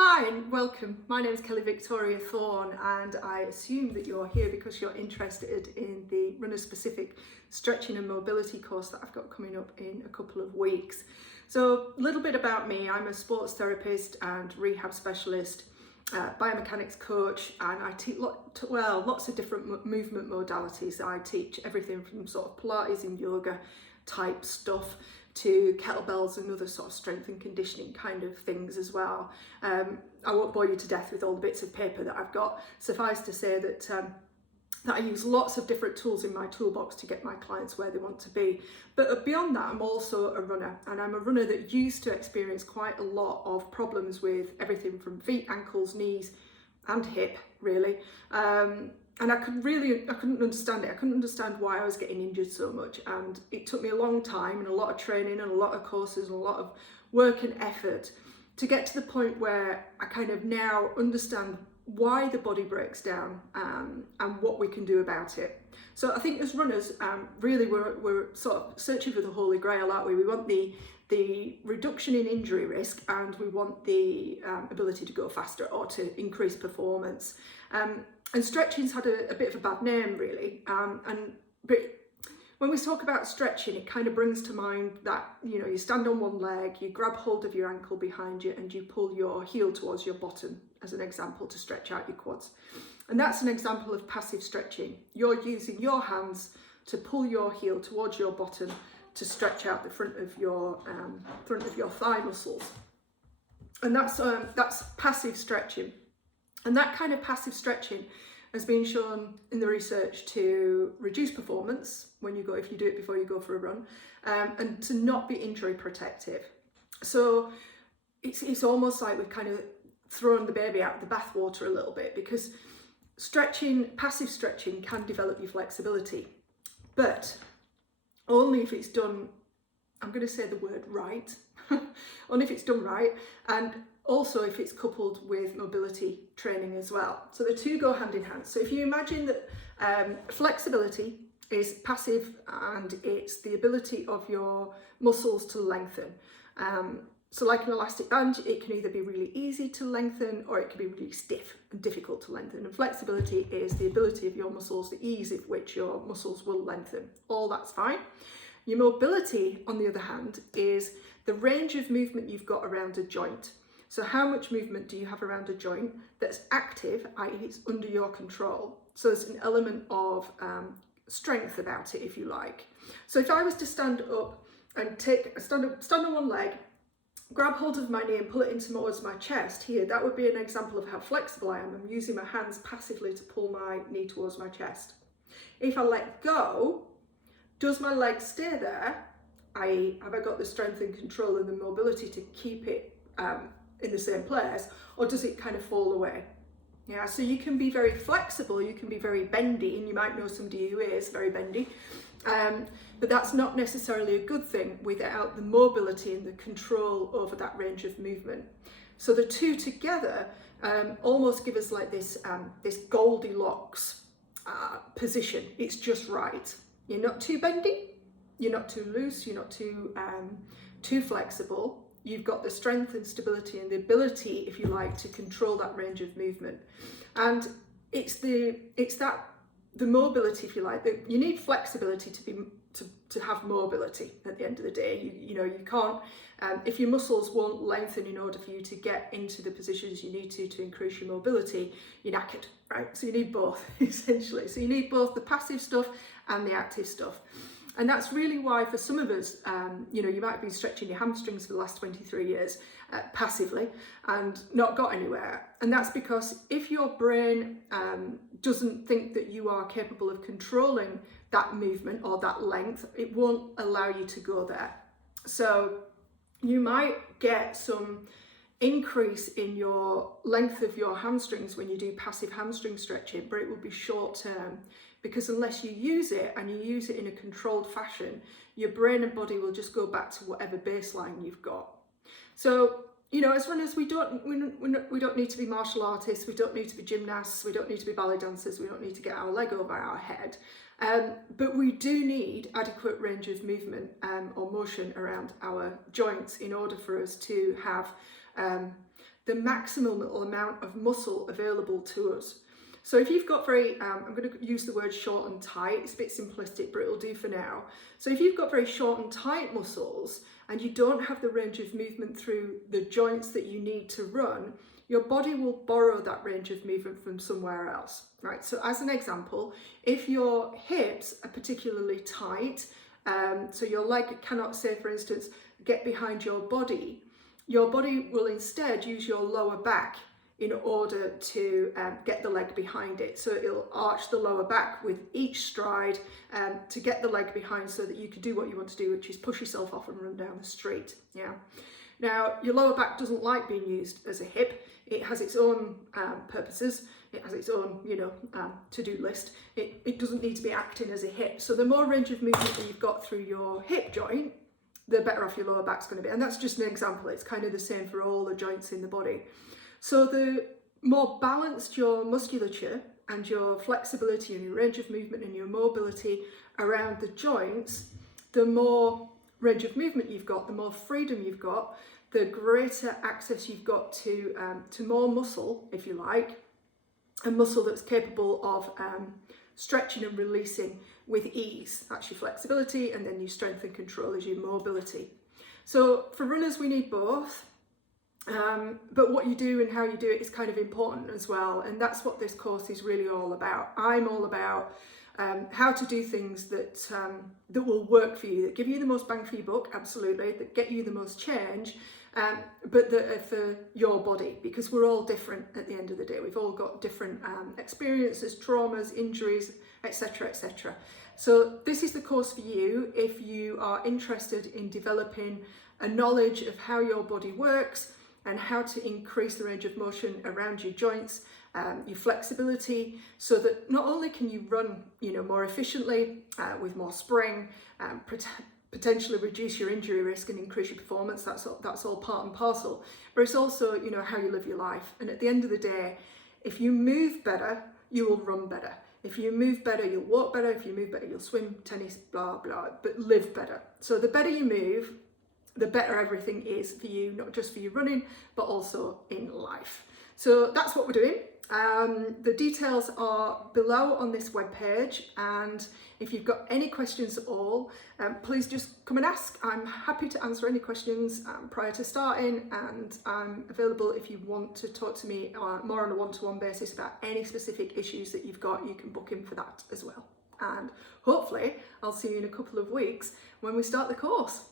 Hi and welcome. My name is Kelly Victoria Thorne and I assume that you're here because you're interested in the runner-specific stretching and mobility course that I've got coming up in a couple of weeks. So a little bit about me. I'm a sports therapist and rehab specialist, biomechanics coach, and I teach lots of different movement modalities. I teach everything from sort of Pilates and yoga type stuff to kettlebells and other sort of strength and conditioning kind of things as well. I won't bore you to death with all the bits of paper that I've got. Suffice to say that I use lots of different tools in my toolbox to get my clients where they want to be. But beyond that, I'm also a runner, and I'm a runner that used to experience quite a lot of problems with everything from feet, ankles, knees and hip really. And I couldn't understand it. I couldn't understand why I was getting injured so much. And it took me a long time and a lot of training and a lot of courses and a lot of work and effort to get to the point where I kind of now understand why the body breaks down and what we can do about it. So I think as runners, really we're sort of searching for the Holy Grail, aren't we? We want the reduction in injury risk, and we want the ability to go faster or to increase performance. And stretching's had a bit of a bad name really, but when we talk about stretching, it kind of brings to mind that, you know, you stand on one leg, you grab hold of your ankle behind you and you pull your heel towards your bottom as an example to stretch out your quads. And that's an example of passive stretching. You're using your hands to pull your heel towards your bottom to stretch out the front of your thigh muscles. And that's passive stretching. And that kind of passive stretching has been shown in the research to reduce performance if you do it before you go for a run, and to not be injury protective. So it's almost like we've kind of thrown the baby out of the bathwater a little bit, because passive stretching can develop your flexibility, but only if it's done, I'm going to say the word right, only if it's done right, and also if it's coupled with mobility training as well. So the two go hand in hand. So if you imagine that flexibility is passive and it's the ability of your muscles to lengthen. So like an elastic band, it can either be really easy to lengthen or it can be really stiff and difficult to lengthen. And flexibility is the ability of your muscles, the ease of which your muscles will lengthen. All that's fine. Your mobility, on the other hand, is the range of movement you've got around a joint. So how much movement do you have around a joint that's active, i.e. it's under your control? So there's an element of strength about it, if you like. So if I was to stand up and stand on one leg, grab hold of my knee and pull it into towards my chest here, that would be an example of how flexible I am. I'm using my hands passively to pull my knee towards my chest. If I let go, does my leg stay there? i.e. have I got the strength and control and the mobility to keep it in the same place, or does it kind of fall away? Yeah, so you can be very flexible, you can be very bendy, and you might know somebody who is very bendy, but that's not necessarily a good thing without the mobility and the control over that range of movement. So the two together almost give us like this Goldilocks position. It's just right. You're not too bendy, you're not too loose, you're not too flexible. You've got the strength and stability and the ability, if you like, to control that range of movement. And it's the mobility, if you like, that you need flexibility to have mobility at the end of the day. You can't, if your muscles won't lengthen in order for you to get into the positions you need to increase your mobility, you're knackered, right? So you need both, essentially. So you need both the passive stuff and the active stuff. And that's really why for some of us, you might have been stretching your hamstrings for the last 23 years passively and not got anywhere. And that's because if your brain doesn't think that you are capable of controlling that movement or that length, it won't allow you to go there. So you might get some increase in your length of your hamstrings when you do passive hamstring stretching, but it will be short term. Because unless you use it and you use it in a controlled fashion, your brain and body will just go back to whatever baseline you've got. So, as runners, we don't need to be martial artists, we don't need to be gymnasts, we don't need to be ballet dancers, we don't need to get our leg over our head. But we do need adequate range of movement or motion around our joints in order for us to have the maximum amount of muscle available to us. So if you've got very, I'm going to use the word short and tight, it's a bit simplistic, but it'll do for now. So if you've got very short and tight muscles and you don't have the range of movement through the joints that you need to run, your body will borrow that range of movement from somewhere else, right? So as an example, if your hips are particularly tight, so your leg cannot, say for instance, get behind your body will instead use your lower back in order to get the leg behind it. So it'll arch the lower back with each stride to get the leg behind so that you can do what you want to do, which is push yourself off and run down the street. Yeah. Now, your lower back doesn't like being used as a hip. It has its own purposes. It has its own, to-do list. It doesn't need to be acting as a hip. So the more range of movement that you've got through your hip joint, the better off your lower back's going to be. And that's just an example. It's kind of the same for all the joints in the body. So the more balanced your musculature and your flexibility and your range of movement and your mobility around the joints, the more range of movement you've got, the more freedom you've got, the greater access you've got to more muscle, if you like, a muscle that's capable of stretching and releasing with ease. That's your flexibility, and then your strength and control is your mobility. So for runners, we need both. But what you do and how you do it is kind of important as well, and that's what this course is really all about. I'm all about how to do things that will work for you, that give you the most bang for your buck, absolutely, that get you the most change, but that are for your body, because we're all different at the end of the day. We've all got different experiences, traumas, injuries, etc., etc. So this is the course for you if you are interested in developing a knowledge of how your body works and how to increase the range of motion around your joints, your flexibility, so that not only can you run, more efficiently with more spring, potentially reduce your injury risk and increase your performance. That's all part and parcel. But it's also, how you live your life. And at the end of the day, if you move better, you will run better. If you move better, you'll walk better. If you move better, you'll swim, tennis, blah, blah, but live better. So the better you move, the better everything is for you, not just for your running, but also in life. So that's what we're doing. The details are below on this webpage, and if you've got any questions at all, please just come and ask. I'm happy to answer any questions prior to starting, and I'm available if you want to talk to me more on a one-to-one basis about any specific issues that you've got. You can book in for that as well. And hopefully I'll see you in a couple of weeks when we start the course.